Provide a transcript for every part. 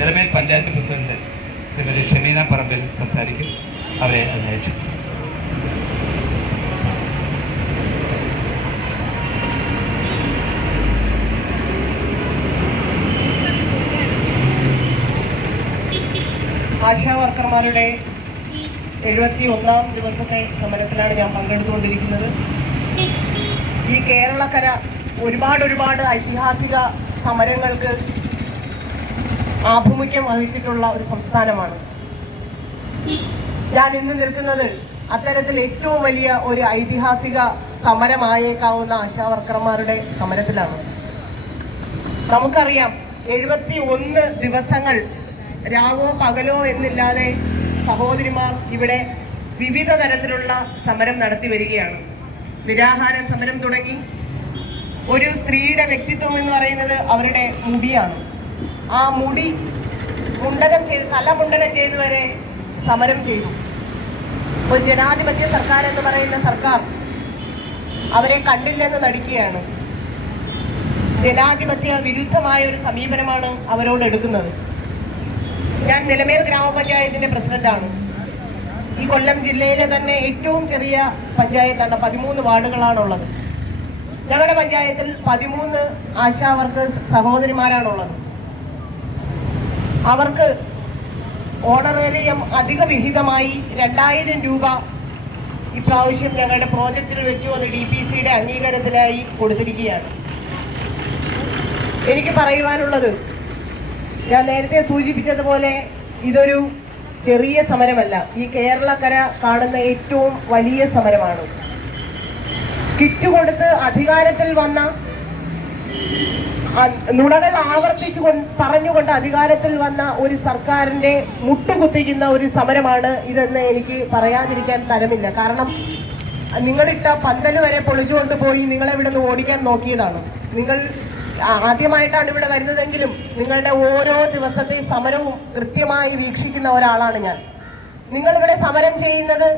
Nilamel panchayat president Shrimati Shameena Parambil സംസാരിക്കും. അവരെ അന്വേഷിച്ചു ആശാ വർക്കർമാരുടെ എഴുപത്തി ഒന്നാം ദിവസത്തെ സമരത്തിലാണ് ഞാൻ പങ്കെടുത്തുകൊണ്ടിരിക്കുന്നത്. ഈ കേരളക്കര ഒരുപാട് ഒരുപാട് ഐതിഹാസിക സമരങ്ങൾക്ക് ആഭിമുഖ്യം വഹിച്ചിട്ടുള്ള ഒരു സംസ്ഥാനമാണ്. ഞാൻ ഇന്ന് നിൽക്കുന്നത് അത്തരത്തിൽ ഏറ്റവും വലിയ ഒരു ഐതിഹാസിക സമരമായേക്കാവുന്ന ആശാവർക്കർമാരുടെ സമരത്തിലാണ്. നമുക്കറിയാം എഴുപത്തി ഒന്ന് ദിവസങ്ങൾ രാവോ പകലോ എന്നില്ലാതെ സഹോദരിമാർ ഇവിടെ വിവിധ തരത്തിലുള്ള സമരം നടത്തി വരികയാണ്. നിരാഹാര സമരം തുടങ്ങി. ഒരു സ്ത്രീയുടെ വ്യക്തിത്വം എന്ന് പറയുന്നത് അവരുടെ മുടിയാണ്. ആ മുടി മുണ്ടനം ചെയ്ത് തല മുണ്ടനം ചെയ്ത് വരെ സമരം ചെയ്തു. ഒരു ജനാധിപത്യ സർക്കാർ എന്ന് പറയുന്ന സർക്കാർ അവരെ കണ്ടില്ലെന്ന് നടിക്കുകയാണ്. ജനാധിപത്യ വിരുദ്ധമായ ഒരു സമീപനമാണ് അവരോട് എടുക്കുന്നത്. ഞാൻ നിലമേൽ ഗ്രാമപഞ്ചായത്തിന്റെ പ്രസിഡന്റാണ്. ഈ കൊല്ലം ജില്ലയിലെ തന്നെ ഏറ്റവും ചെറിയ പഞ്ചായത്താണ് പതിമൂന്ന് വാർഡുകളാണുള്ളത്. ഞങ്ങളുടെ പഞ്ചായത്തിൽ പതിമൂന്ന് ആശാ വർക്കേഴ്സ് സഹോദരിമാരാണുള്ളത്. അവർക്ക് ഓണറേറിയം അധിക വിഹിതമായി രണ്ടായിരം രൂപ ഇപ്രാവശ്യം ഞങ്ങളുടെ പ്രോജക്റ്റിൽ വെച്ചു അത് ഡി പി സിയുടെ അംഗീകാരത്തിനായി കൊടുത്തിരിക്കുകയാണ്. എനിക്ക് പറയുവാനുള്ളത് ഞാൻ നേരത്തെ സൂചിപ്പിച്ചതുപോലെ ഇതൊരു ചെറിയ സമരമല്ല. ഈ കേരളക്കര കാണുന്ന ഏറ്റവും വലിയ സമരമാണ്. കിറ്റ് കൊടുത്ത് അധികാരത്തിൽ വന്ന നുണകൾ ആവർത്തിച്ചു കൊണ്ട് പറഞ്ഞുകൊണ്ട് അധികാരത്തിൽ വന്ന ഒരു സർക്കാരിന്റെ മുട്ടുകുത്തിക്കുന്ന ഒരു സമരമാണ് ഇതെന്ന് എനിക്ക് പറയാതിരിക്കാൻ തരമില്ല. കാരണം നിങ്ങളിട്ട പന്തൽ വരെ പൊളിച്ചുകൊണ്ട് പോയി നിങ്ങളെ ഇവിടെ നിന്ന് ഓടിക്കാൻ നോക്കിയതാണ്. നിങ്ങൾ ആദ്യമായിട്ടാണ് ഇവിടെ വരുന്നതെങ്കിലും നിങ്ങളുടെ ഓരോ ദിവസത്തെ സമരവും കൃത്യമായി വീക്ഷിക്കുന്ന ഒരാളാണ് ഞാൻ. നിങ്ങൾ ഇവിടെ സമരം ചെയ്യുന്നത്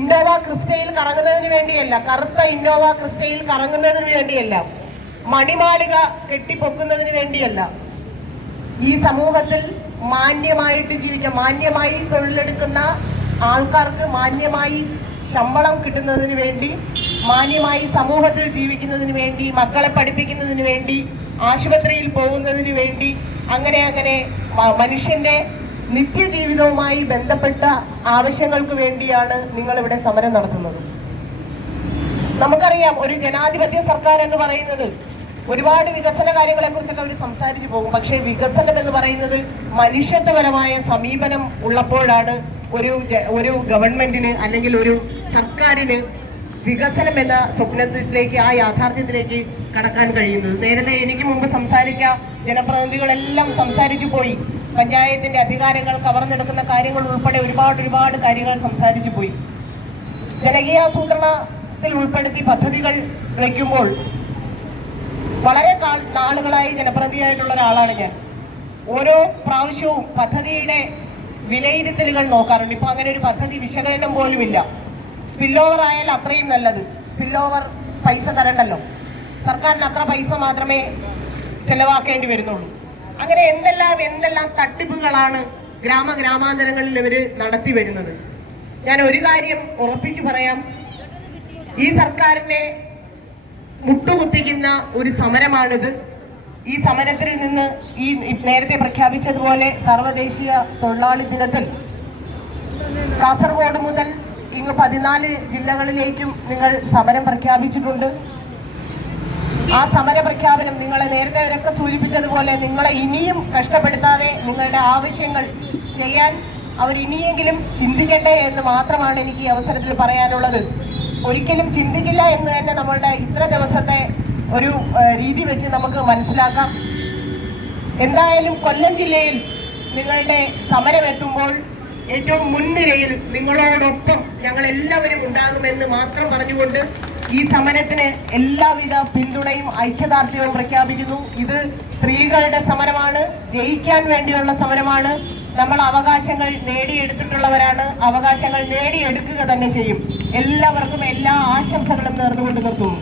ഇന്നോവ ക്രിസ്റ്റയിൽ കറങ്ങുന്നതിന് വേണ്ടിയല്ല. കറുത്ത ഇന്നോവ ക്രിസ്റ്റയിൽ കറങ്ങുന്നതിന് വേണ്ടിയല്ല. മണിമാളിക കെട്ടിപ്പൊക്കുന്നതിന് വേണ്ടിയല്ല. ഈ സമൂഹത്തിൽ മാന്യമായിട്ട് ജീവിക്കാം മാന്യമായി തൊഴിലെടുക്കുന്ന ആൾക്കാർക്ക് മാന്യമായി ശമ്പളം കിട്ടുന്നതിന് വേണ്ടി മാന്യമായി സമൂഹത്തിൽ ജീവിക്കുന്നതിന് വേണ്ടി മക്കളെ പഠിപ്പിക്കുന്നതിന് വേണ്ടി ആശുപത്രിയിൽ പോകുന്നതിന് വേണ്ടി അങ്ങനെ അങ്ങനെ മനുഷ്യന്റെ നിത്യജീവിതവുമായി ബന്ധപ്പെട്ട ആവശ്യങ്ങൾക്ക് വേണ്ടിയാണ് നിങ്ങളിവിടെ സമരം നടത്തുന്നത്. നമുക്കറിയാം ഒരു ജനാധിപത്യ സർക്കാർ എന്ന് പറയുന്നത് ഒരുപാട് വികസന കാര്യങ്ങളെ കുറിച്ചൊക്കെ അവർ സംസാരിച്ചു പോകും. പക്ഷേ വികസനം എന്ന് പറയുന്നത് മനുഷ്യത്വപരമായ സമീപനം ഉള്ളപ്പോഴാണ് ഒരു ഒരു ഗവൺമെന്റിന് അല്ലെങ്കിൽ ഒരു സർക്കാരിന് വികസനം എന്ന സ്വപ്നത്തിലേക്ക് ആ യാഥാർത്ഥ്യത്തിലേക്ക് കടക്കാൻ കഴിയുന്നത്. നേരത്തെ എനിക്ക് മുമ്പ് സംസാരിച്ച ജനപ്രതിനിധികളെല്ലാം സംസാരിച്ചു പോയി. പഞ്ചായത്തിന്റെ അധികാരങ്ങൾ കവർന്നെടുക്കുന്ന കാര്യങ്ങൾ ഉൾപ്പെടെ ഒരുപാട് ഒരുപാട് കാര്യങ്ങൾ സംസാരിച്ചു പോയി. ജനകീയാസൂത്രണത്തിൽ ഉൾപ്പെടുത്തി പദ്ധതികൾ വയ്ക്കുമ്പോൾ വളരെ നാളുകളായി ജനപ്രതിയായിട്ടുള്ള ഒരാളാണ് ഞാൻ. ഓരോ പ്രാവശ്യവും പദ്ധതിയുടെ വിലയിരുത്തലുകൾ നോക്കാറുണ്ട്. ഇപ്പോൾ അങ്ങനെ ഒരു പദ്ധതി വിശകലനം പോലുമില്ല സ്പിൽ ഓവർ ആയാൽ അത്രയും നല്ലത്. സ്പിൽ ഓവർ പൈസ തരണ്ടല്ലോ. സർക്കാരിന് അത്ര പൈസ മാത്രമേ ചെലവാക്കേണ്ടി വരുന്നുള്ളൂ. അങ്ങനെ എന്തെല്ലാം എന്തെല്ലാം തട്ടിപ്പുകളാണ് ഗ്രാമ ഗ്രാമാന്തരങ്ങളിൽ ഇവർ നടത്തി വരുന്നത്? ഞാൻ ഒരു കാര്യം ഉറപ്പിച്ചു പറയാം. ഈ സർക്കാരിനെ മുട്ടുകുത്തിക്കുന്ന ഒരു സമരമാണിത്. ഈ സമരത്തിൽ നിന്ന് ഈ നേരത്തെ പ്രഖ്യാപിച്ചതുപോലെ സർവദേശീയ തൊഴിലാളി ദിനത്തിൽ കാസർഗോഡ് മുതൽ ഇങ്ങ് പതിനാല് ജില്ലകളിലേക്കും നിങ്ങൾ സമരം പ്രഖ്യാപിച്ചിട്ടുണ്ട്. ആ സമര പ്രഖ്യാപനം നിങ്ങളെ നേരത്തെ ഇവരൊക്കെ സൂചിപ്പിച്ചതുപോലെ നിങ്ങളെ ഇനിയും കഷ്ടപ്പെടുത്താതെ നിങ്ങളുടെ ആവശ്യങ്ങൾ ചെയ്യാൻ അവർ ഇനിയെങ്കിലും ചിന്തിക്കട്ടെ എന്ന് മാത്രമാണ് എനിക്ക് ഈ അവസരത്തിൽ പറയാനുള്ളത്. ഒരിക്കലും ചിന്തിക്കില്ല എന്ന് തന്നെ നമ്മളുടെ ഇത്ര ദിവസത്തെ ഒരു രീതി വെച്ച് നമുക്ക് മനസ്സിലാക്കാം. എന്തായാലും കൊല്ലം ജില്ലയിൽ നിങ്ങളുടെ സമരം എത്തുമ്പോൾ ഏറ്റവും മുൻനിരയിൽ നിങ്ങളോടൊപ്പം ഞങ്ങൾ എല്ലാവരും ഉണ്ടാകുമെന്ന് മാത്രം പറഞ്ഞുകൊണ്ട് ഈ സമരത്തിന് എല്ലാവിധ പിന്തുണയും ഐക്യദാർഢ്യവും പ്രഖ്യാപിക്കുന്നു. ഇത് സ്ത്രീകളുടെ സമരമാണ് ജയിക്കാൻ വേണ്ടിയുള്ള സമരമാണ്. നമ്മൾ അവകാശങ്ങൾ നേടിയെടുത്തിട്ടുള്ളവരാണ്. അവകാശങ്ങൾ നേടിയെടുക്കുക തന്നെ ചെയ്യും. എല്ലാവർക്കും എല്ലാ ആശംസകളും നേർന്നുകൊണ്ട് നിർത്തുന്നു